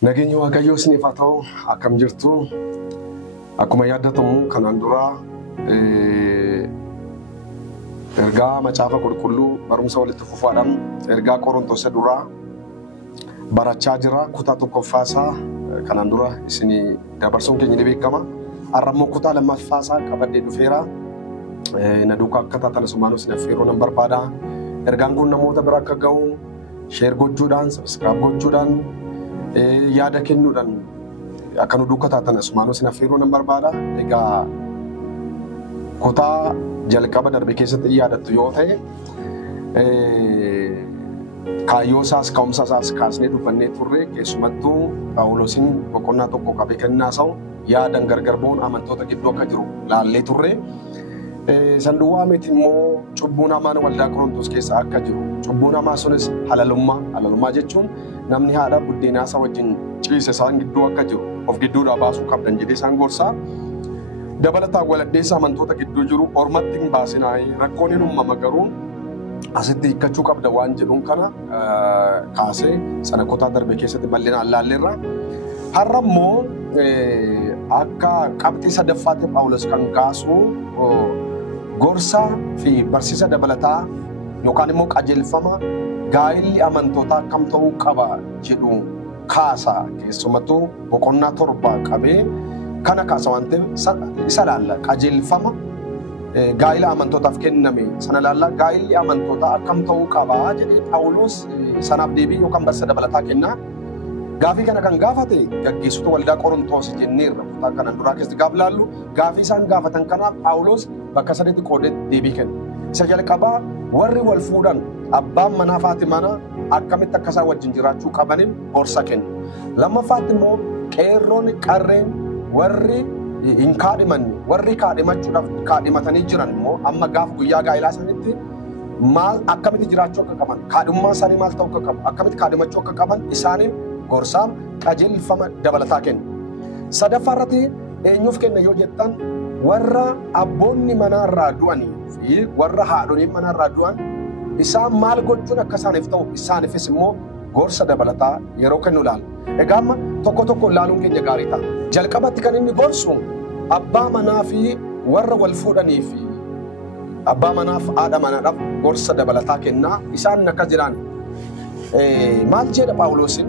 Nageenya Waaqayyoo isiniif haa ta'u, akkam jirtu? Akkuma yaadatamu kanaan dura ergaa macaafa qulqulluu barumsa walitti fufaadhaan ergaa Qorontos duraa barachaa jira. Kutaa tokkoffaasaa kanaan dura isinii dabarsuun keenya ni beekama. Har'a immoo kutaa lammaffaasaa qabadhee dhufeera. Na duukaa akka taatan asumaan isin affeeruu nan barbaada. Ergaan kun namoota bira akka ga'u sheer gochuudhaan, sabskiraayib gochuudhaan, yaada kennuudhaan akka nu duukaa taatan asumaan isin affeeruu nan barbaada. Egaa kutaa jalqaba darbe keessatti yaadattu yoo ta'e kaayyoo isaas ka'umsa isaas kaasnee dubbannee turre, keessumattuu Phaawulosiin boqonnaa tokko qabee kennaa isaa yaadan gargar ba'uun amantoota gidduu akka jiru laallee turre. Sanduuqaa miti immoo cubbuun hamaan waldaa Qorontos keessa akka jiru. Cubbuun hamaa sunis halalummaa jechuun namni haadha buddeenaa isaa wajjin ciise isaan gidduu akka jiru of gidduudhaa baasuu qabdan jedhee isaan gorsaa. Dabalataan waladdeessa amantoota gidduu jiru ormatti hin baasinaayii rakkoon hin uumama garuu asitti hiikkachuu qabda waan jedhuun kana kaasee sana kutaa darbe keessatti bal'inaan laalleerra. Har'a immoo akka qabxii sadaffaatti Phaawulos kan kaasu gorsaa fi barsiisa dabalataa yookaan immoo qajeelfama gaa'illi amantootaa akkam ta'uu qaba jedhu kaasa. Keessumattuu boqonnaa 7 qabee kana kaasa waan ta'eef isa laalla. Qajeelfama gaa'ila amantootaaf kenname sana laalla. Gaa'illi amantootaa akkam ta'uu qaba jedhee Phaawulos sanaaf deebii yookaan barsiisa dabalataa kenna. Gaafii kana kan gaafate gaggeessitoota waldaa Qorontos jenneerra. Kutaa kanaan duraa keessatti gaaf laallu gaafii isaan gaafatan kanaaf Phaawulos bakka sadiitti qoodee deebii kenna. Isa jalqabaa warri wal fuudhan abbaan manaa fi haati manaa akkamitti akka isaan wajjin jiraachuu qabaniin gorsa kenna. Lammaffaatti immoo qeerroon qarreen warri hin kaadhimanne warri kaadhimachuudhaaf kaadhimatanii jiran immoo amma gaafa guyyaa gaa'ilaa isaaniitti maal akkamitti jiraachuu akka qaban, kaadhimummaa isaanii maal ta'uu akka qabu, akkamitti kaadhimachuu akka qaban isaaniin gorsaam qajeelfama dabalataa kenna. Sadaffaa irratti eenyuuf kenna yoo jettan warra abboonni manaarraa du'anii fi warra haadholiin manaarraa du'an isaan maal gochuun akka isaaniif ta'u isaaniifis immoo gorsa dabalataa yeroo kennu ilaalla. Egaa amma tokko tokko ilaaluun keenya gaarii ta'a. Jalqabatti kan inni gorsu abbaa manaa fi warra wal fuudhanii fi abbaa manaaf haadha manaadhaaf gorsa dabalataa kennaa. Isaan akka jiran maal jedha Phaawulosiin?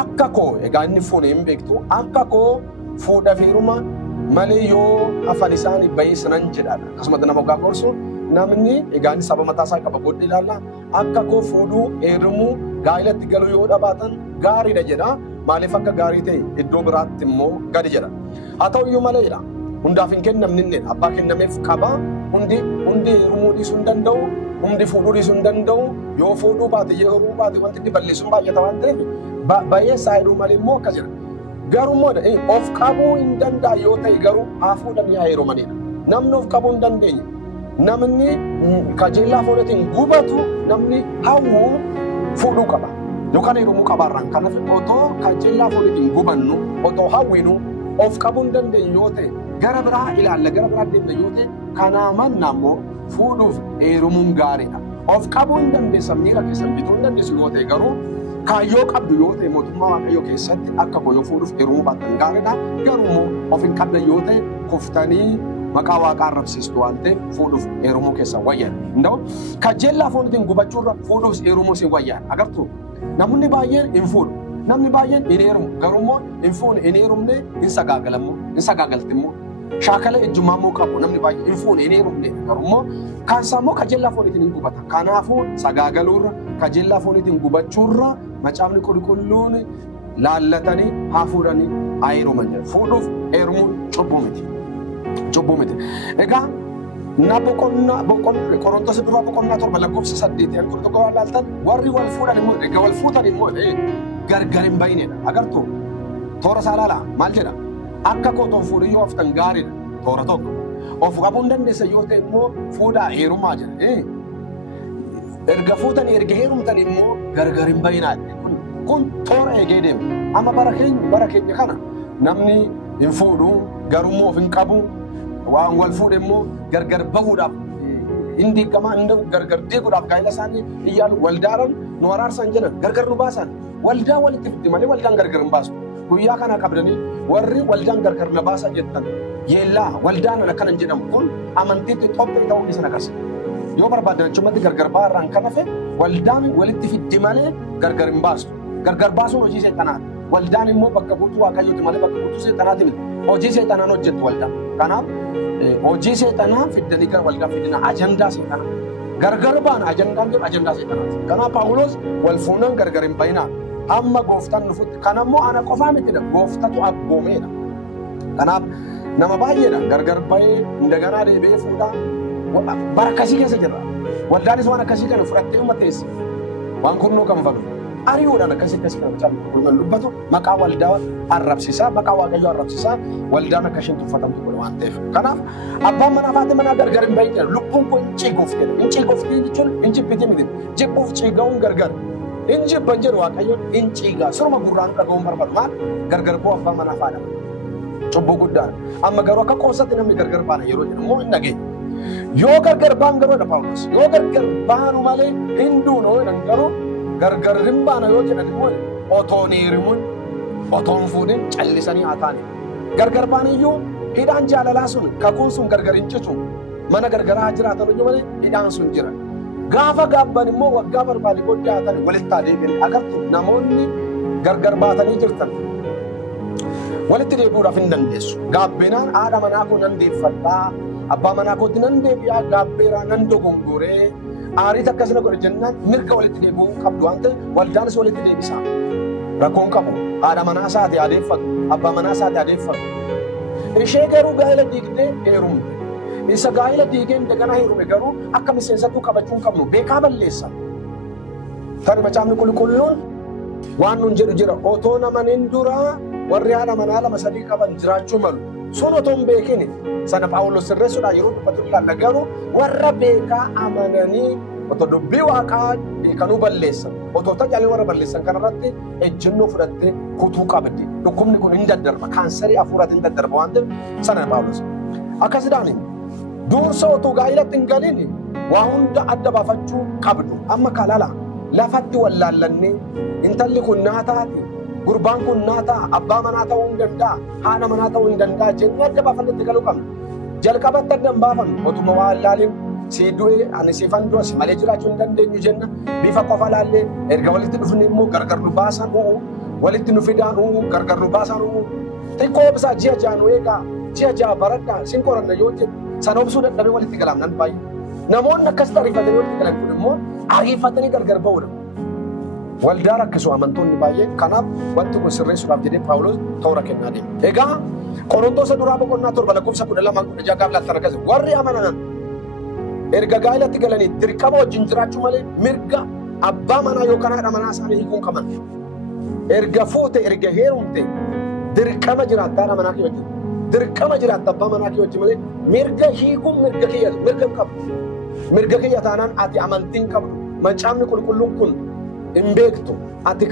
Akka koo egaa inni fuudhee hin beektu akka koo fuudha fi heeruma malee yoo hafan isaanii baay'ee sanan jedhaadha. Akkasumas nama ogaa gorsu namni egaa inni saba mataa isaa qaba godhe ilaalla. Akka koo fuudhuu heerumuu gaa'ilatti galuu yoo dhabaatan gaariidha jedha. Maaliif akka gaarii ta'e iddoo biraatti immoo gadi jedha. Haa ta'u iyyuu maleedha. Hundaaf hin kennamne inni abbaa kennameef qaba. Hundi heerumuu dhiisuu hin danda'u. Hundi fuudhuu dhiisuu hin danda'u. Yoo fuudhuu baate yoo heerumuu baate wanti itti balleessuun baay'ata waan ta'eef baay'eessaa heeruu malee immoo akkas jira. Garuu immoo of qabuu hin danda'a yoo ta'e garuu haa fuudhan yaa heerumanidha. Namni of qabuu hin dandeenye. Namni qajeelaa fooniitiin gubatu namni hawwu fuudhuu qaba. Yookaan heerumuu qabaarraan kanaaf otoo qajeelaa fooniitiin gubannu otoo hawwinu of qabuu hin dandeenye yoo ta'e gara biraa ilaalla gara biraa deemna yoo ta'e kanaa mannaa immoo fuudhuuf heerumuun gaariidha. Of qabuu hin dandeessan miira keessan bituu hin dandeessu yoo ta'e garuu kaayyoo qabdu yoo ta'e mootummaa Waaqayyoo keessatti akka koo yoo fuudhuuf heerumuu baattan gaariidha. Garuu immoo of hin qabdan yoo ta'e kuftanii maqaa Waaqaa arrabsiistu waan ta'eef fuudhuuf heerumuu keessan wayyan. Inda'u qajeelaa fooniitiin gubachuurra fuudhuuf heerumuu isin wayyan. Agartuu namni baay'een hin fuudhu. Namni baay'een hin heerumu. Garuu immoo hin fuudhu hin heerumne hin sagaagalti immoo. Shaakala ejjummaa immoo qabu namni baay'een hin fuudhu hin heerumne. Garuu immoo kaansaa immoo qajeelaa fooniitiin hin gubata. Kanaafuu sagaagaluurra qajeelaa fooniitiin gubachuurra macaafni qulqulluun laallatanii haa fuudhanii haa heeruman jedha. Fuudhuuf heerumuun cubbuu miti. Egaa na Qorontos duraa boqonnaa 7 lakkoofsa 8 an tokko waan laaltan warri wal fuudhan immoo egaa wal fuutan immoo gargar hin bahinedha. Agartuu toora isaa laala maal jedha? Akka koo toon fuudhee yoo haftan gaariidha. Toora tokko of qabuu hin dandeessa yoo ta'e immoo fuudhaa heerumaa jedha. Erga fuutanii erga heerumtan immoo gargar hin bahinaadha. Kun toora eegee deema. Amma bara keenya kana namni hin fuudhu garuu of hin qabu waan wal fuudhe immoo gargar bahuudhaaf hin diigamaa gargar diiguudhaaf gaa'ila isaanii iyyaalu waldaaran nu araarsan jedhan gargar nu baasan waldaa walitti fiddi malee waldaan gargar hin baastu. Guyyaa kana qabdanii warri waldaan gargar na baasa jettan yeellaa waldaan akkana hin jedhamu kun amantiitti Itoophiyaa ta'uu isa agarsiisa. Yoo barbaadan achumatti gargar baarraan kan hafe waldaan walitti fiddi malee gargar hin baastu. Gargar baasuun hojii seexanaati. Waldaan immoo bakka buutuu Waaqayyooti malee bakka buutuu seexanaati miti. Hojii seexanaan hojjettu waldaan. Kanaaf hojii seexanaa fiddanii gara waldaa fiddina ajandaa seexanaa. Gargar baana ajandaan jiru ajandaa seexanaati. Kanaaf Paawulos wal fuunaan gargar hin bayinaa. Amma gooftaan nufutti kanammoo ana qofaa mitidha gooftatu abboomeedha. Kanaaf nama baay'eedha gargar bayee indaganaa deebi'ee fuudhaa bara akkasii keessa jirra. Waldaanis waan akkasii kana fudhattee uummatteessi. Waan kunnoo kan fadu. Ari'uudhaan akkasii kana kan dubbatu maqaa waldaa arrabsiisaa maqaa Waaqayyoo arrabsiisaa waldaan akka isheen tuffatamtu godha waan ta'eef. Kanaaf abbaan manaa fi haati manaa gargar hin bayin jedha. Lubbuun kun hin ciiguufte. Hin ciiguufte jechuun hin jibbite miti. Jibbuuf ciiga'uun gargar. Hin jibban jedhu Waaqayyoon hin ciigaa. Suruma gurraan dhaga'uun barbaadu maal gargar boo abbaa manaa fi haadha manaa. Cubbuu guddaadha. Amma garuu akka qoosatti namni gargar baana yeroo jedhu immoo hin dhageenya. Yoo gargar baan garuudha Paawulos. Yoo gargar baanu malee hin duunoo jedhan garuu gargar hin baana yoo jedhan immoo otoon hirimuun otoon fuudhin callisanii haa taane. Gargar baan iyyuu hidhaan jaalalaa sun kakuun sun gargar hin citu. Mana gargaraa jiraatan iyyuu malee hidhaan sun jira. Gaafa gaabban immoo waggaa barbaade booddee haa taane walitti haa deebiin agartu namoonni gargar baatanii jirtan. Walitti deebi'uudhaaf hin dandeessu. Gaabbinaan haadha manaa koo nan deeffadhaa. Abbaa manaa kootti nan deebi'aa gaabbeeraa nan dogongoree. Aariit akkasina godhe jennaan mirga walitti deebi'uu qabdu waan ta'eef waldaanis walitti deebisaa. Rakkoon qabu. Haadha manaa isaati adeeffatu. Abbaa manaa isaati adeeffatu. Ishee garuu gaa'ela diigdee heerumte. Isa gaa'ela diigee indaganaa heerume garuu akka miseensattuu qabachuu hin qabnu beekaa balleessa. Tani macaafni qulqulluun waan nun jedhu jira. Otoo namaniin duraa warri haadha manaa lama sadii qaban jiraachuu malu. Sun otoo hin beekini sana Paawulos sirreessuudhaan yeroo dubbatu ilaalla garuu warra beekaa amananii otoo dubbii Waaqaa beekanuu balleessan otoo tajaajila warra balleessan kanarratti ejjennoo fudhattee kutuu qabdi. Dhukkubni kun hin daddarba kaansarii hafuuraatti hin daddarba waan ta'eef sana Paawulos akkasiidhaan dursa otoo gaa'ilatti hin galin waa hunda adda baafachuu qabdu. Amma kalala lafatti wallaallannee intalli kun naa taati. Gurbaan kun naa ta'a, abbaa manaa ta'uu hin danda'a, haadha manaa ta'uu hin danda'a jennee adda baafannatti galuu qabna. Jalqabatti adda hin baafannu otuma waa ilaalin si du'e ani siifan du'a si malee jiraachuu hin dandeenyu jenna. Bifa qofa laallee erga walitti dhufne immoo gargar nu baasan u'u walitti nu fidaan u'u gargar nu baasan u'u. Xiqqoo bisaa ji'a ja'a nu eegaa ji'a ja'a baradhaa sin qoranna yoo jedhu sana obsuu dadhabee walitti galaamnan baay'ee. Namoonni akkas ariifatanii walitti galan kun immoo ariifatanii gargar ba'uudha. Waldaa rakkisu amantoonni baay'een kanaaf wanti kun sirreessuudhaaf jedhee Paawulos toora kennaa deema. Egaa Qorontoos duraa boqonnaa 7 lakkoofsa 12 gaaflaatti argase warri amanan erga gaa'ilatti galanii dirqama wajjin jiraachuu malee mirga abbaa manaa yookaan haadha manaa isaanii hiikuun qaban. Erga fuute erga heerumte dirqama jiraatta haadha manaa kee wajjin dirqama jiraatta abbaa manaa kee wajjin malee mirga hiikuun mirga kiyya mirga qabu. Mirga kiyya taanaan ati amantiin qabdu. Macaafni qulqulluun kun hin beektu ati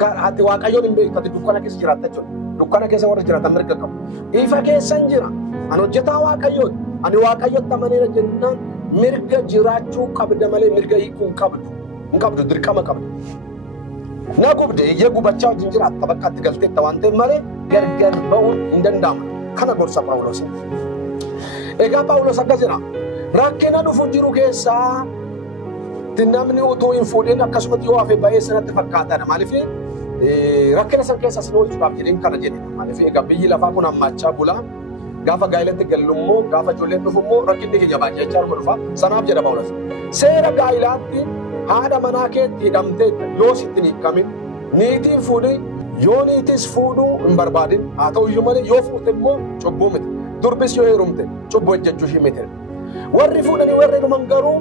Waaqayyoon hin beektu ati dukkana keessa jiraatta jechuudha. Dukkana keessa warri jiraatan mirga qabu. Ifa keessan jira. Ani hojjetaa Waaqayyooti. Ani Waaqayyotti amaneera jennaan mirga jiraachuu qabda malee mirga hiikuu hin qabdu dirqama qabdu. Na gubde iyyee gubachaa wajjin jiraatta bakka itti galteetta waan ta'eef malee gargar ba'uun hin danda'amu. Kana gorsa Paawulos. Egaa Paawulos akkas jira. Rakkina dhufu jiru keessaa namni utuu hin fuudhin akkasumatti yoo hafe ba'ee sanatti fakkaatadha. Maaliif rakkina san keessa sin oolchuudhaaf jedheen kana jedhedha. Maaliif egaa biyyi lafaa kun hammachaa bulaa. Gaafa gaa'ilatti gallu immoo gaafa ijoolleen dhufu immoo rakkinni keenya baay'achaa dhufa. Sanaaf jedha Paawulos. Seera gaa'ilaatti haadha manaa keetti hidhamteetta yoo sitti hin hiikamin niitiin fuudhi yoo niitis fuudhuu hin barbaadin haa ta'u iyyuu malee yoo fuute immoo cubbuu miti. Durbis yoo heerumte cubbuu hojjechuu ishii miti. Warri fuudhanii warri dhuman garuu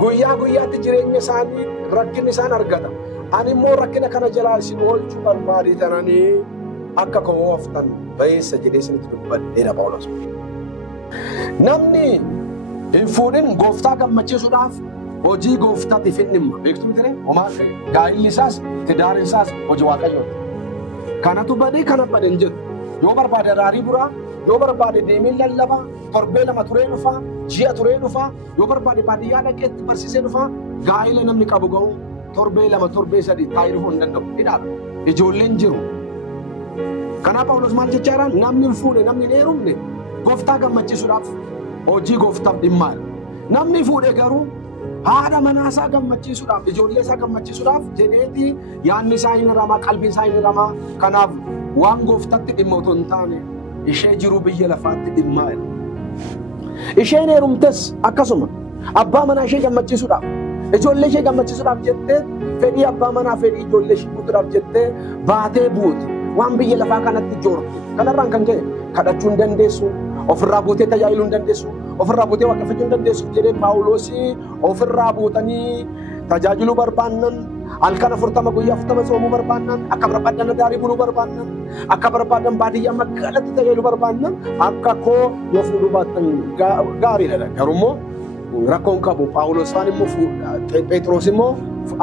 guyyaa guyyaatti jireenya isaanii rakkinni isaan argata. Ani immoo rakkina kana jalaa isin oolchuu barbaaditananii akka kowooftan ba'eessa jedhee isinitti dubbadheera Paawulos. Namni hin fuudhin gooftaa gammachiisuudhaaf hojii gooftaatiif hin dhimma. Beektu miti homaa gaa'illi isaas tidaarin isaas hojii Waaqayyooti. Kanatu badee kana badee hin jedhu. Yoo barbaade raarii buraa yoo barbaade deemiin lallabaa torbee lama turee dhufaa ji'a turee dhufaa yoo barbaade baadiyyaa dhaqeetti barsiisee dhufaa gaa'ila namni qabu ga'u torbee lama torbee sadii taa'ee dhufuu hin danda'u. Hidhaadha. ijoolleen jiru. Kanaaf Phaawulos maal jechaadha? Namni hin fuudhe, namni hin heerumne gooftaa gammachiisuudhaaf hojii gooftaaf dhimma. Namni fuudhe garuu haadha manaa isaa gammachiisuudhaaf, ijoollee isaa gammachiisuudhaaf jedheeti yaadni isaa hin hiramaa, qalbiin isaa hin hiramaa. Kanaaf waan gooftaatti dhimma otoo hin taane ishee jiru biyya lafaatti dhimma. Isheen heerumtes akkasuma abbaa manaa ishee gammachiisuudhaaf, ijoollee ishee gammachiisuudhaaf jettee fedhii abbaa manaa fedhii ijoollee ishee guutuudhaaf jettee baatee buuti. Waan biyya lafaa kanatti joortu. Kanarraan kan ka'e kadhachuu hin dandeessu, ofirraa buutee tajaajiluu hin dandeessu, ofirraa buutee waaqeffachuu hin dandeessu jedhee Phaawulos ofirraa buutanii tajaajiluu barbaannan, halkan 40 guyyaa 40 soomuu barbaannan, akka barbaadan daarii buluu barbaannan, akka barbaadan baadiyyaa magaalatti tajaajiluu barbaannan, akka koo yoo fuudhuu baattan gaariidha. Garuu rakkoon qabu Phaawulos faan immoo Phexros immoo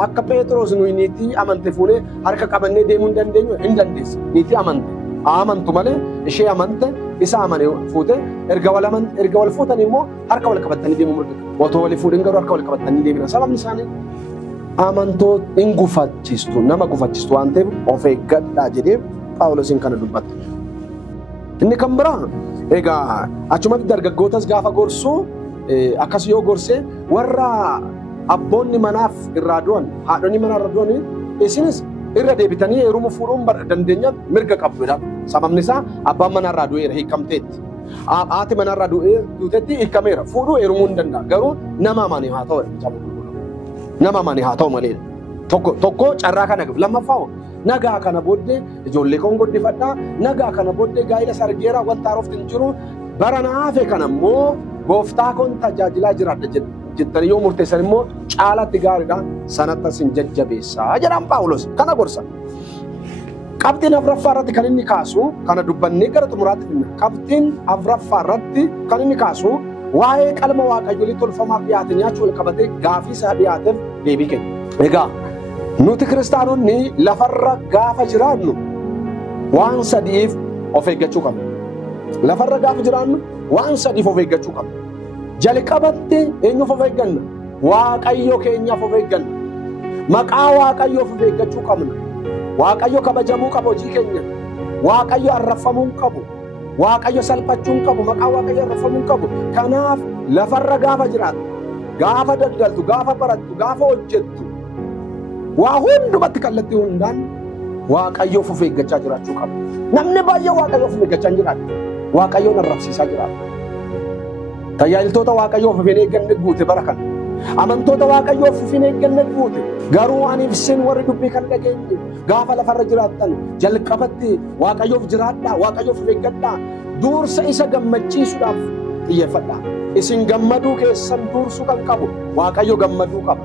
akka Phexros nuyi niitii amante fuudhee harka qabannee deemuu hin dandeenyu hin dandeessa. Niitii amantu malee ishee amante isa amane fuute erga wal fuutan immoo harka wal qabatanii deemuu mirga. Otoo wal fuudhin garuu harka wal qabatanii deemina. Sababni isaanii amantoota hin gufachiistu, nama gufachiistu waan ta'eef of eeggadhaa jedhee Phaawulosiin kana dubbate. Inni kan biraa egaa achumatti dargaggootas gaafa gorsu akkas yoo gorse warra abboonni manaaf irraa du'an, haadhonni manaa irraa du'an isinis irra deebitanii heeruma fuudhuun dandeenyaan mirga qabdudha. Sababni isaa abbaan manaa irraa du'eera hiikamteetti. Haati manaa irraa duutetti hiikameera. Fuudhuu heerumuu hin danda'a. Garuu nama amane haa ta'u. Nama amane haa ta'u malee. Tokko carraa kana qabu. Lammaffaa nagaa kana booddee ijoollee koon guddifadhaa. Nagaa kana booddee gaa'ila sargeera wanta haarofti hin jiru. Bara naafe kana immoo gooftaa koon tajaajilaa jiraadha jettanii yoo murteessan immoo caalatti gaariidha sanatti asin jajjabeessaa jedhaan Phaawulos kana gorsa. Qabxiin afuraffaa irratti kan inni kaasu kana dubbannee gara xumuraatti finna. Qabxiin afuraffaa irratti kan inni kaasu waa'ee qalma waaqayyolii tolfamaaf dhiyaate nyaachuu wal qabatee gaafii isaa dhiyaateef deebii kenna. Egaa nuti kiristaanonni lafarra gaafa jiraannu waan sadiif of eeggachuu qabna. Lafarra gaafa jiraannu waan sadiif of eeggachuu qabna. Jalqabatti eenyuuf of eegganna? Waaqayyo keenyaaf of eegganna. Maqaa waaqayyoof of eeggachuu qabna. Waaqayyo kabajamuu qabu hojii keenya. Waaqayyo arrafamuu qabu. Waaqayyo salphachuu qabu. Maqaa waaqayyo arrafamuu qabu. Kanaaf lafarra gaafa jiraattu, gaafa daldaltu, gaafa barattu, gaafa hojjettu, waa hundumatti kallattii hundaan waaqayyoof of eeggachaa jiraachuu qabna. Namni baay'ee waaqayyoof of eeggachaa hin jiraatu. Waaqayyoon arrabsiisaa jiraatu. Tajaajiltoota waaqayyoof of hin eegganne guute bara kana. Amantoota waaqayyoof of hin eegganne guute. Garuu ani isin warri dubbii kan dhageenye gaafa lafarra jiraattan jalqabatti waaqayyoof jiraadhaa, waaqayyoof of eeggadhaa. Dursa isa gammachiisuudhaaf xiyyeeffadhaa. Isin gammaduu keessan dursuu kan qabu waaqayyo gammaduu qaba.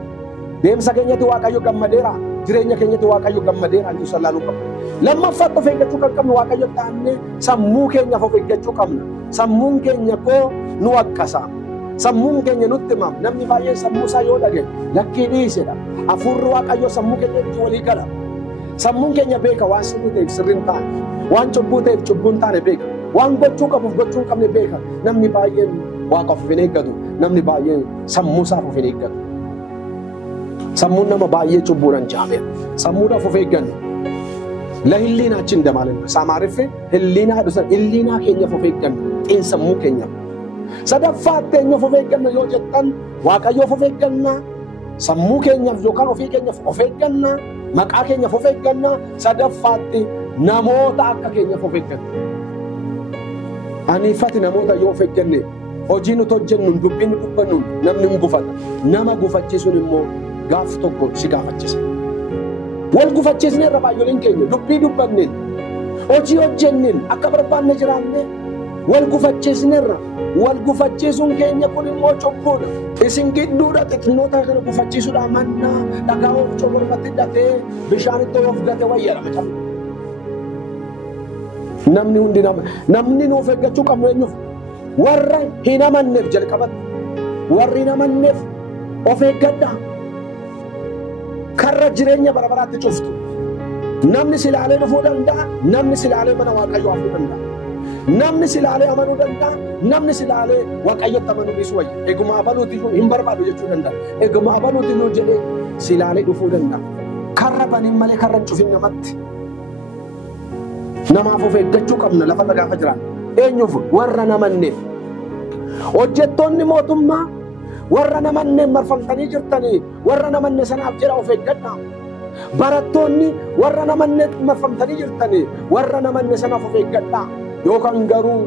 Deemsa keenyatti waaqayyo gammadeera. Jireenya keenyatti waaqayyo gammadeera inni salaaluu qaba. Lammaffatti of eeggachuu kan qabnu waaqayyo taanee sammuu keenyaaf of eeggachuu qabna. Sammuun keenya koo nu waqqasa. Sammuun keenya nutti himam. Namni baay'een sammuu isaa yoo dhage lakkii dhiisedha. Hafuurri waaqayyo sammuu keenya itti walii gala. Sammuun keenya beeka waan sirrii ta'eef sirrii hin taane. Waan cubbuu ta'eef cubbuu hin taane beeka. Waan gochuu qabuuf gochuu hin qabne beeka. Namni baay'een waaqa of hin eeggatu. Namni baay'een sammuu isaaf of hin eeggatu. Sammuun nama baay'ee cubbuudhaan jaameera. Sammuudhaaf of eegganne. La hilliinaa achi hin damaalin. Samaariffe hilliinaa dhusan hilliinaa keenyaaf of eegganne. Xiinsammuu keenyaaf. Sadaffaatti eenyuuf of eegganna yoo jettan waaqayyoof of eegganna. Sammuu keenyaaf yookaan ofii keenyaaf of eegganna. Maqaa keenyaaf of eegganna. Sadaffaatti namoota akka keenyaaf of eegganna. Aniifati namoota yoo of eegganne hojii nuti hojjennu dubbiin nu dubbannu namni hin gufata. Nama gufachiisuun immoo gaaf tokko si gaafachisa. Wal gufachiisne irra baay'ooliin keenya dubbii dubbanneen hojii hojjenneen akka barbaanne jiraanne wal gufachiisne irra wal gufachiisuun keenya kun immoo cubbuudha. Isin gidduudha xiqqinoota kana gufachiisuudha mannaa dhagaa of cobormatti hidhatee bishaan itti of gate wayyaadha macam. Namni hundi namni nuuf eeggachuu qabnu eenyuuf? Warra hin amanneef jalqabatti. Warri hin amanneef of eeggadhaa. Karra jireenya bara baraatti cuftu. Namni silaalee dhufuu danda'a. Namni silaalee mana waaqayyoo hafuu danda'a. Namni silaalee amanuu danda'a. Namni silaalee waaqayyotti amanuu dhiisuu wayya. Eeguma abaluuti hin barbaadu jechuu danda'a. Eeguma abaluuti nuu jedhee silaalee dhufuu danda'a. Karra baniin malee karra hin cufin namatti. Namaaf of eeggachuu qabna lafarra gaafa jiran. Eenyuuf? Warra namanneef. Hojjettoonni mootummaa warra namanneen marfamtanii jirtanii warra namanne sanaaf jira of eeggadhaa. Barattoonni warra namanneen marfamtanii jirtanii warra namanne sanaaf of eeggadhaa. Yookaan garuu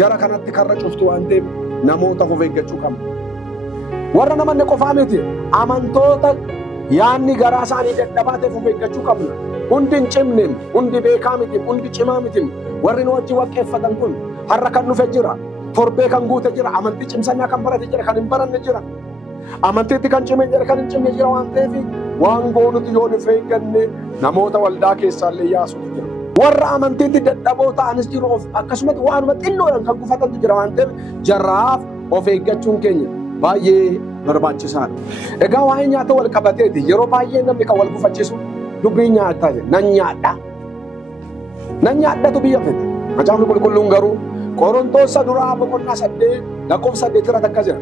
jara kanatti karra cuftu waan ta'eef namoota of eeggachuu qabna. Warra namanne qofaa miti amantoota yaanni garaa isaanii dadhabaa ta'eef of eeggachuu qabna. Hundi hin cimneem, hundi beekaa miti, hundi cimaa miti. Warri nu wajji waaqeffatan kun har'a kan dhufe jira. Torbee kan guute jira, amantii cimsannaa kan barate jira, kan hin baranne jira. Amantiitti kan cime jira, kan hin cimne jira waan ta'eef waan goonuti yoo of eegganne namoota waldaa keessaallee yaasuuf jira. Warra amantiitti dadhaboo ta'anis jiru akkasumas waanuma xinnoodhaan kan gufatantu jira waan ta'eef jarraaf of eeggachuun keenya baay'ee barbaachisaadha. Egaa waa'ee nyaata wal qabateeti yeroo baay'ee namni kan wal gufachiisu dubbii nyaataa jedha. Nan nyaadha. Nan nyaadhatu biyya fete. Macaafni qulqulluun garuu Qorontoos duraa boqonnaa 8 lakkoofsa 8 irratti akkas jira.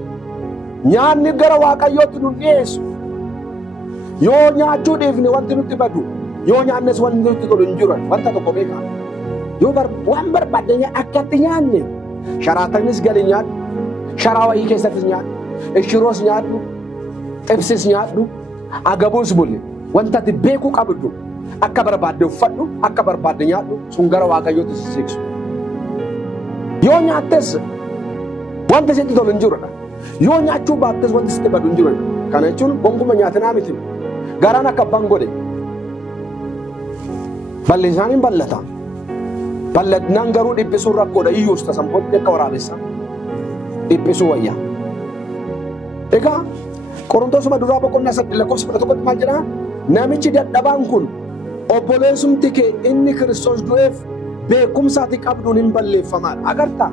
Nyaanni gara Waaqayyootti nu dhiyeessu yoo nyaachuu dhiifne wanti nutti badu yoo nyaannes wanti nutti tolu hin jiru wanta tokko beekaa. Yoo waan barbaadne akkatti nyaanne sharaatanis gali nyaadhu, sharaa wayii keessattis nyaadhu, ishiroos nyaadhu, xibsis nyaadhu, agabuus bulle wanta ati beekuu qabdu akka barbaadde uffadhu, akka barbaadde nyaadhu sun gara Waaqayyootti si siqsu. Yoo nyaattes wanti sitti tolu hin jirudha. Yoo nyaachuu baattes wanti sitti badu hin jirudha. Kana jechuun gonkumaa nyaatinaa miti. Garaan akka abbaan godhe bal'isaan hin bal'ata. Bal'adnaan garuu dhiphisuu rakkoodha. Iyyuus tasan booddee akka waraabessa dhiphisuu wayya. Egaa Qorontoosuma duraa boqonnaa 8 lakkoofsa 11 maal jedhaa? Namichi dadhabaan kun obboleessumti kee inni Kiristoos du'eef beekumsaati qabduun hin balleeffamaadha. Agartaa?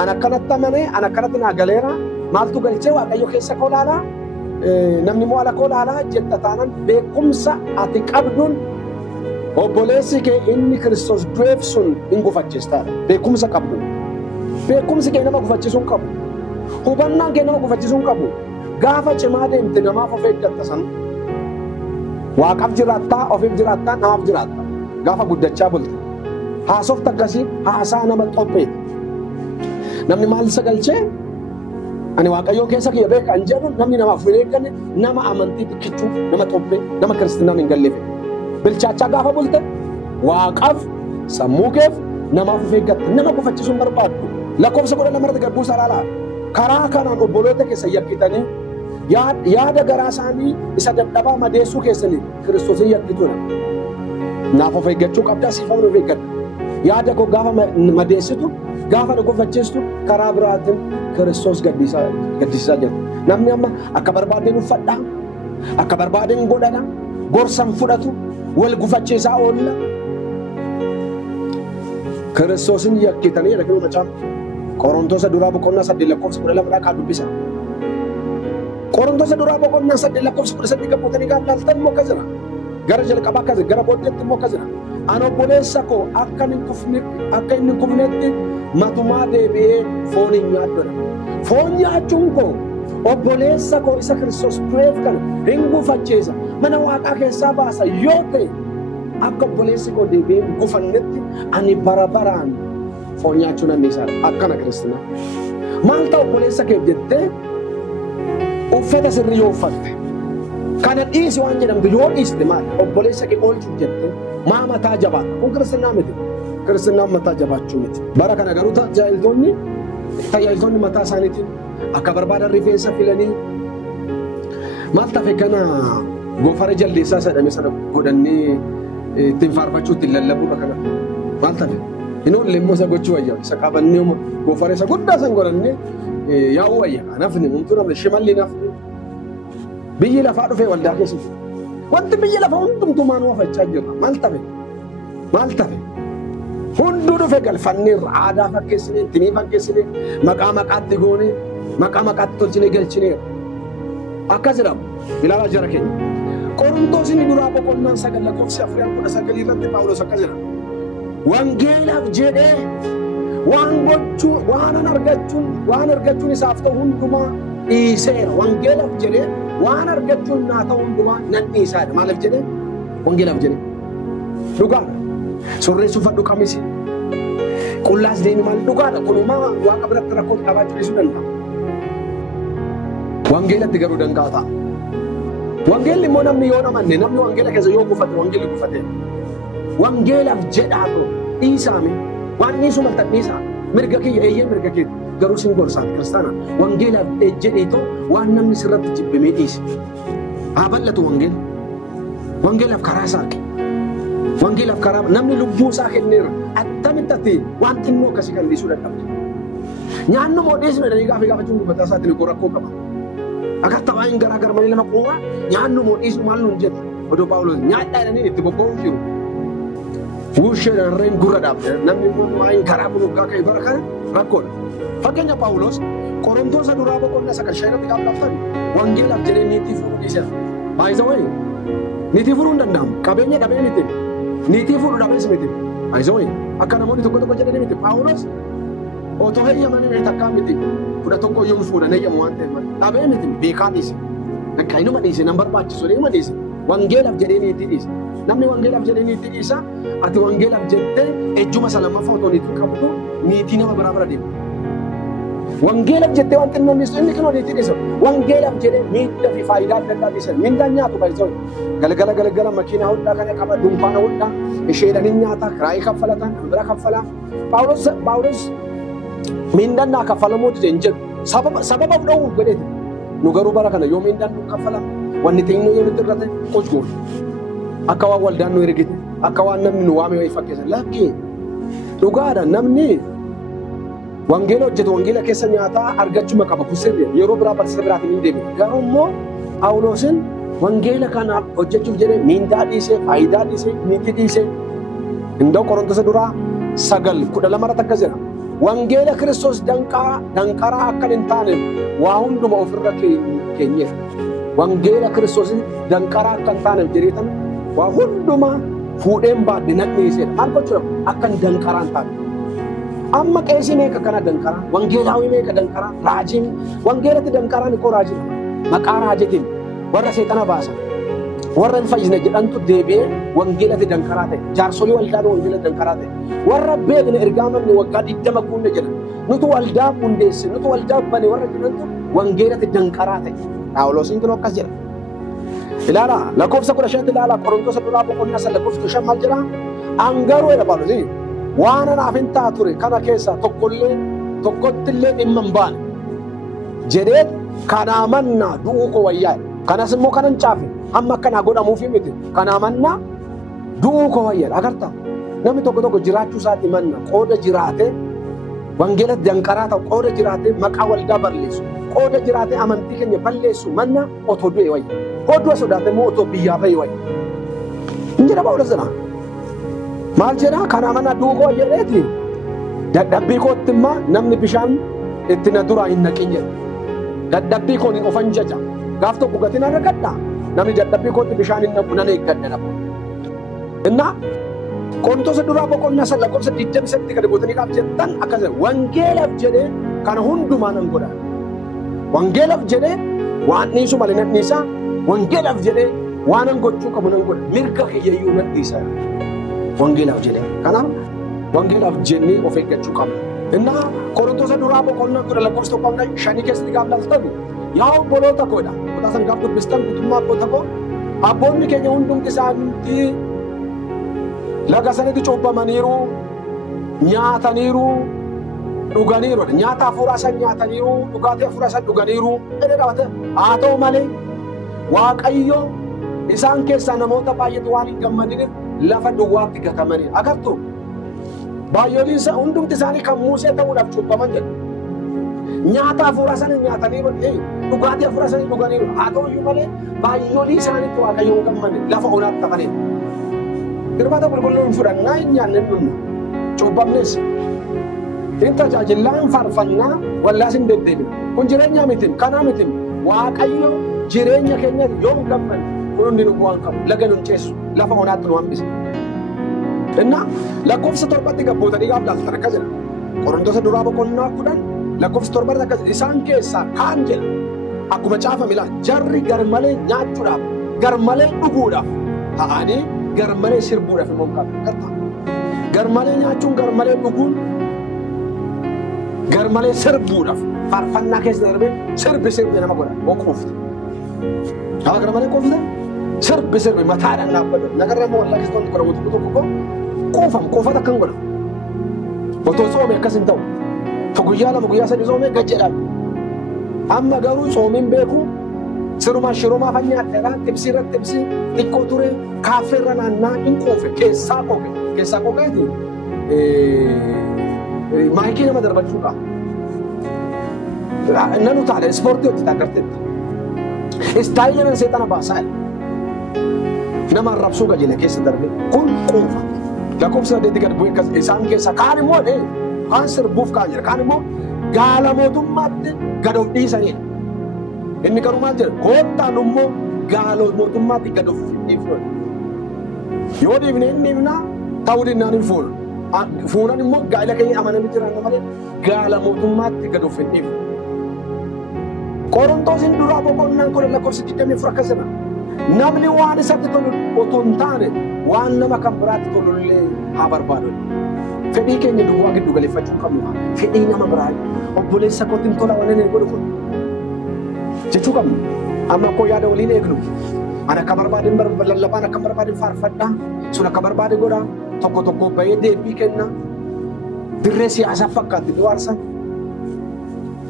Ana akkanatti amanee, ana akkanatti naa galeera. Maaltu galchee Waaqayyo keessa koo laalaa? Namni moo ala koo laalaa jetta taanaan beekumsa ati qabduun obboleessi kee inni Kiristoos du'eef sun hin gufachiistaadha. Beekumsa qabduun. Beekumsi kee nama gufachiisuu hin qabu. Hubannaan kee nama gufachiisuu hin qabu. Gaafa cimaa deemte namaaf of eeggatta sana. Waaqaaf jiraattaa, ofiif jiraattaa, namaaf jiraattaa. Gaafa guddachaa bulte. Haasofta akkasii haasaa nama xopheeti. Namni maal isa galchee? Ani Waaqayyoo keessa kiyya beeka hin jedhu namni namaaf hin eegganne nama amantii xiqqachuu, nama xophee, nama kiristaanaan hin galleeffe. Bilchaachaa gaafa bulte Waaqaaf sammuu keef namaaf of eeggatta. Nama gufachiisuu hin barbaaddu. Lakkoofsa 12 irratti gad buusaa ilaalaa. Karaa kanaan obboloota keessa yakkitanii yaada garaa isaanii isa dadhabaa madeessuu keessanii Kiristoosin yakkituudha. Naaf of eeggachuu qabdaa siifamni of eeggadha. Yaada koo gaafa madeessitu gaafa na gufachiistu karaa biraatiin Kiristoos gaddisiisaa jira. Namni amma akka barbaadeen uffadhaa, akka barbaadeen godhadhaa, gorsan fudhatu, wal gufachiisaa oolla. Kiristoosin yakkitanii jedha macaafa. Qorontoosa duraa boqonnaa 8 lakkoofsa 12 kan dubbisa. Qorontoosa duraa boqonnaa 8 lakkoofsa 13 qabatanii kan laaltan immoo akkas jira. Gara jalqabaa akkas gara booddeetti immoo akkas jira. Ani obboleessa koo akka inni kufnetti matumaa deebi'ee foon hin nyaadhodha. Foon nyaachuun koo obboleessa koo isa Kiristoos du'eef kana hin gufachiisa. Mana Waaqaa keessaa baasa yoo ta'e akka obboleessi koo deebi'ee hin gufannetti ani bara baraan foon nyaachuun anniisaadha. Akkana Kiristaanaa. Maal ta'u obboleessa keef jettee uffata sirrii yoo uffatte kana dhiisi waan jedhamtu yoo dhiiste maal obboleessa kee oolchuuf jettee maa mataa jabaata. Kun Kiristaanaa miti. Kiristaanaan mataa jabaachuu miti. Bara kana garuu tajaajiltoonni mataa isaaniitiin akka barbaadan rifeensa filanii maal tafe kana goofara jaldeessaa sadame sana godhannee ittiin faarfachuu ittiin lallabuudha kana maal tafe hin oolle immoo isa gochuu wayya isa qabannee goofara isa guddaa san godhannee yaa'u wayya nafni humtuu namni shimalli nafni biyyi lafaa dhufee waldaa keessatti wanti biyyi lafaa hundumtumaan waafachaa jirra maal tafe hunduu dhufe galfanneerra aadaa fakkeessinee ittiin fakkeessinee maqaa maqaatti goonee maqaa maqaatti tolchinee galchineerra akkas jedhamu ilaalaa jara keenya. Qorontoos inni duraa boqonnaa 9 lakkoofsa 4 irratti Phaawulos akkas jedha. Wangeelaaf jedhee waan argachuun isaaf ta'u hundumaa dhiiseera. Wangeelaaf jedhee waan argachuun naa ta'u hundumaa nan dhiisaadha. Maaliif jedhee? Wangeelaaf jedhee. Dhugaadha. Surree uffadhu qamisi. Qullaas deemi maal dhugaadha. Kunumaa waaqa biratti rakkoo qabaachuu dhiisuu danda'a. Wangeelatti garuu danqaa ta'a. Wangeelli immoo namni yoo namanne namni wangeela keessa yoo gufate wangeelli gufate. Wangeelaaf jedhaatu dhiisaami. Waan dhiisuu maltan dhiisaa. Mirga kiyya eeyyee mirga kiyya. Garuu sin gorsaati kiristaana. Wangeelaaf jedheetoo waan namni sirratti jibbamee dhiise. Haa bal'atu wangeela. Wangeelaaf karaa saaqe. Wangeelaaf karaa namni lubbuu isaa kenneera. Attamitti ati waan xinnoo akkasii kan dhiisuu dadhabde. Nyaannu moo dhiisuu dadhabee gaafachuun mataa isaatiin rakkoo qaba. Akka waan garaa malee nama quumaa nyaannu moo dhiisuu maal nuun jedhu. Odoo Paawulos nyaadhaa jedhanii itti bobba'uuf jiru. Wushee darreen gurra dhaabde namni kun waan garaa buluggaa ka'e bara kana rakkoodha. Fakkeenya Paawulos Qorontoosa duraa boqonnaa 9 irratti qaqqabtan wangeelaaf jedhee niitii fuudhuu dhiiseera. Baay'isa wayii niitii fuudhuu hin danda'amu. Qabeenya dhabee miti. Niitii fuudhuu dhabees miti. Baay'isa wayii akka namoonni tokko jedhanii miti. Paawulos otoo heeyyamanii mee takkaa miti. 11 yoom fuudhan heeyyamu waan ta'eef dhabee miti beekaa dhiise. Akka inuma dhiise nan barbaachisu inuma dhiise. Wangeelaaf jedhee niitii dhiise. Namni wangeelaaf jedhee niitii dhiisa. Ati wangeelaaf jettee ejjuma salamaffaa otoo niitii qabdu niitii nama biraa bira deema. Wangeelaaf jettee waan xinnoo dhiistu inni kinoo niitii dhiisa. Wangeelaaf jedhee miidhaa fi faayidaa adda addaa dhiisan. Mindaan nyaatu baay'isoo. Galgala makiinaa hodhaa kana qaba dunkaana hodhaa. Isheedhanii nyaata kiraayii kaffalatan bira kaffalaa. Paawulos mindaan naa kaffalamuu dide hin jedhu. Sababa dhowwuuf godheeti. Nu garuu bara kana yoo mindaan nu kaffalama wanni xinnoo yoo nutti irratti qojgoon. Akka waan waldaan nu ergite akka waan namni nu waame wayii fakkeessan lakkee dhugaadha namni wangeela hojjetu wangeela keessa nyaataa argachuma qaba kusirri yeroo biraa barsiisa biraatiin hin deebiin garuu immoo Phaawulosin wangeela kana hojjechuuf jedhee mindaa dhiisee faayidaa dhiisee niitii dhiisee indoo Qorontosa duraa 9:12 irratti akkas jedha wangeela Kiristoos danqaraa akka hin taane waa hunduma ofirra keenyeef wangeela Kiristoos danqaraa akka hin taaneef jedheetan waa hunduma fuudheen baadde nadhiiseedha. Maal gochuudha? Akka danqaraan taate. Amma qeesii meeqa kana danqaraa? Wangeelaawii meeqa danqaraa? Raajiin wangeelatti danqaraan ikoo raajii maqaa raajitiin warra seexana baasa. Warra hin fayyisne jedhantu deebi'ee wangeelatti danqaraa ta'e. Jaarsolii waldaatu wangeelatti danqaraa ta'e. Warra beekne ergaa manni waggaa 20 guunne jedhan. Nutu waldaa hundeesse, nutu waldaa bane warra jedhantu wangeelatti danqaraa ta'e. Phaawulosiin kun akkas jedha. Ilaala lakkoofsa 15 ilaala Qorontosa duraa boqonnaa 9 lakkoofsa 5 maal jedha angaruu jedha Phaawulos waan anaaf hin ta'a ture kana keessaa tokkottillee dhimma hin baane jedhee kanaa mannaa du'uu koo wayyaa kanas immoo kanan caafe amma akkanaa godhamuufi miti kanaa mannaa du'uu koo wayyaa agartaa namni tokko jiraachuu isaati manna qooda jiraate wangeelatti danqaraa ta'u qooda jiraate maqaa waldaa balleessu qooda jiraate amantii keenya balleessu manna otoo du'e wayya Hodwa sodaate moo otoo biyyaa bahe wayya. Injira Phaawulos jedha. Maal jedhaa kana mana duukoo jedheeti. Dadhabbii kootti immoo namni bishaan itti na duraa hin naqin jedha. Dadhabbii koon hin ofan jaja. Gaaf tokko gatiin argadhaa. Namni dadhabbii kootti bishaan hin naqu nan eeggadha dhabu. Innaa Qorontosa duraa boqonnaa 9 lakkoofsa 28 gadi buutanii qaaf jettan akkas jedha. Wangeelaaf jedhee kana hundumaa nan godha. Wangeelaaf jedhee waan dhiisu malee nan dhiisaa. Wangeelaaf jedhee waan an gochuu qabu nan godha. Mirga kiyyayyuu nan dhiisaa. Wangeelaaf jedhee. Kanaaf wangeelaaf jennee of eeggachuu qabna. Innaa Qorontosa duraa boqonnaa 10 lakkoofsa 5 keessatti gaaf laaltanu yaa obboloota koodha. Kutaa san gaaf dubbistan guutummaa abboota koo abboonni keenya hundumti isaaniitti laga sanatti cuubbamaniiru nyaataniiru dhuganiiru. Nyaata hafuuraa san nyaataniiru dhugaatii hafuuraa san dhuganiiru. Haa ta'u malee Waaqayyo isaan keessaa namoota baay'eetu waan hin gammadiniif lafa duwwaatti gatamaniiru. Agartuu baay'ooliin hundumti isaanii kan Musee ta'uudhaaf cuubbaman jedhu. Nyaata hafuuraa sana nyaataniiru dhugaatii hafuuraa sana dhuganiiru. Haa ta'uyyuu malee baay'oolii isaaniitti Waaqayyo hin gammadne lafa onaatti tafaniiru. Irbaata qulqulluun fudhannaa hin nyaanne dhumna. Cuubbamnes hin tajaajillaa hin faarfannaa wallaas hin deddeebina. Kun jireenyaa mitiin kanaa mitiin Waaqayyo jireenya keenya yoo hin gammadne kun hundi nu bu'aan qabu laga nun ceessu lafa onaatti nu hambisa. Innaa lakkoofsa 7tti gabbootanii gaaf laaltan akka jedha. Qorontosa duraa boqonnaa 10 lakkoofsa 7tti akka jedha isaan keessaa kaan jedha akkuma caafame ilaala jarri garmalee nyaachuudhaaf garmalee dhuguudhaaf ta'anii garmalee sirbuudhaaf immoo qabu. garmalee nyaachuun garmalee dhuguun garmalee sirbuudhaaf faarfannaa keessa darbee sirbi nama godha oquufte. Haa garmalee quufte sirbi mataadhaan dhaabbatu nagarra immoo wallaa keessatti godhamu tokko quufata kan godhamu. Otoo soomee akkas hin ta'u. Guyyaa lama guyyaa sadii soomee gajjedhaan. Amma garuu soomiin beeku sirumaa shiroomaa fanyaateedhaan tibsii irratti tibsii xiqqoo ture kaaffee irra naannaa hin quufe keessaa qoqeeti maayikii nama darbachuudha. Nanu taale ispoortii hojjetaa garteetta. Istaayilii nan seexana baasaa nama arrabsuu gajjela keessa darbe kun quufa. Lakkoofsa saddeetti gad bu'ee isaan keessa kaan immoo kaan sirbuuf kaan jira kaan immoo gaala mootummaatti gad of dhiisanidha. Inni garuu maal jedha koottaan immoo gaala mootummaatti gad of dhiifnudha. Yoo dhiifne inni himnaa ta'uu dinnaan hin fuunu. Fuunan immoo gaa'ela keenya amananii jiran malee gaala mootummaatti gad of hin dhiifnu. Qorontoosiin duraa boqonnaan kun lakkoofsa 24 akkasina. Namni waan isatti tolu otoo hin taane waan nama kan biraatti tolullee haa barbaadu. Fedhii keenya duwwaa giddu galeeffachuu qabnu. Fedhii nama biraa obboleessa kootiin tola waan inni godhu kun jechuu qabnu. Amma akkoo yaada waliin eegnu. Ani akka barbaadeen lallabaan akka barbaadeen faarfadhaa. Sun akka barbaade godhaa. Tokko bahee deebii kenna. Dirree siyaasaa fakkaatti dhiwaarsa.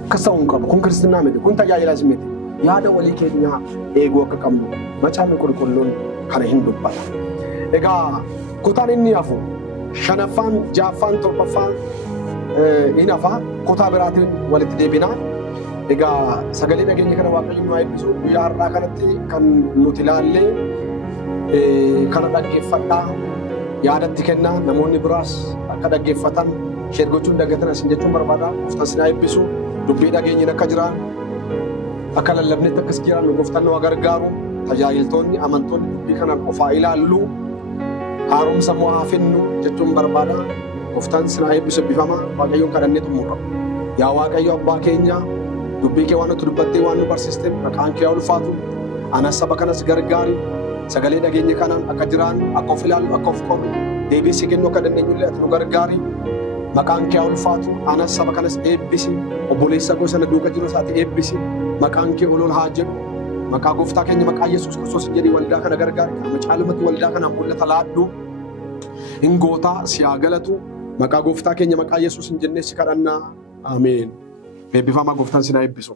Akkas ta'uu hin qabu. Kun kiristinnaa miti. Kun tajaajilaas miti. Yaada walii keenyaa eeguu akka qabnu. Macaafni qulqulluun kana hin dubbata. Egaa kutaan inni hafu shanaffaan, ja'affaan, torbaffaan hin hafa kutaa biraatiin walitti deebinaa. Egaa sagalee nageenya kana Waaqayyo nu haa eebbisu. Guyyaa har'aa kanatti kan nuti ilaallee kana dhaggeeffadhaa yaadatti kennaa namoonni biraas akka dhaggeeffatan sheer gochuun dagatan asin jechuun barbaada. Gooftaan sin haa eebbisu. Dubbii dhageenyiin akka jiran akka lallabnetti akkas jiran gooftaan nu haa gargaaru. Tajaajiltoonni amantoonni dubbii kanaan qofaa ilaallu haaromsa immoo haa finnu jechuun barbaada. Gooftaan sin haa eebbisu eebbifamaa Waaqayyoon kadhannee xumurra. Yaa Waaqayyo abbaa keenya dubbii kee waan nuti dubbattee waan nu barsiiste maqaan kee haa ulfaatu. Anas saba kanas gargaari. Sagalee dhageenya kanaan akka jiraan akka of ilaallu akka of qorru deebii si kennu akka dandeenyullee ati nu gargaari. Maqaan kee haa ulfaatu. Anas saba kanas eebbisi. Obboleessa koo sana duuka jiru isaati eebbisi. Maqaan kee ol haa jedhu. Maqaa gooftaa keenya maqaa Yesuus Kiristoos jedhii waldaa kana gargaari. Kana caalumatti waldaa kana mul'ata laadhu. Hin gootaa si haa galatu. Maqaa gooftaa keenya maqaa Yesuus hin jennee si kadhannaa. Ameen. Eebbifamaa gooftaan sin haa eebbisu.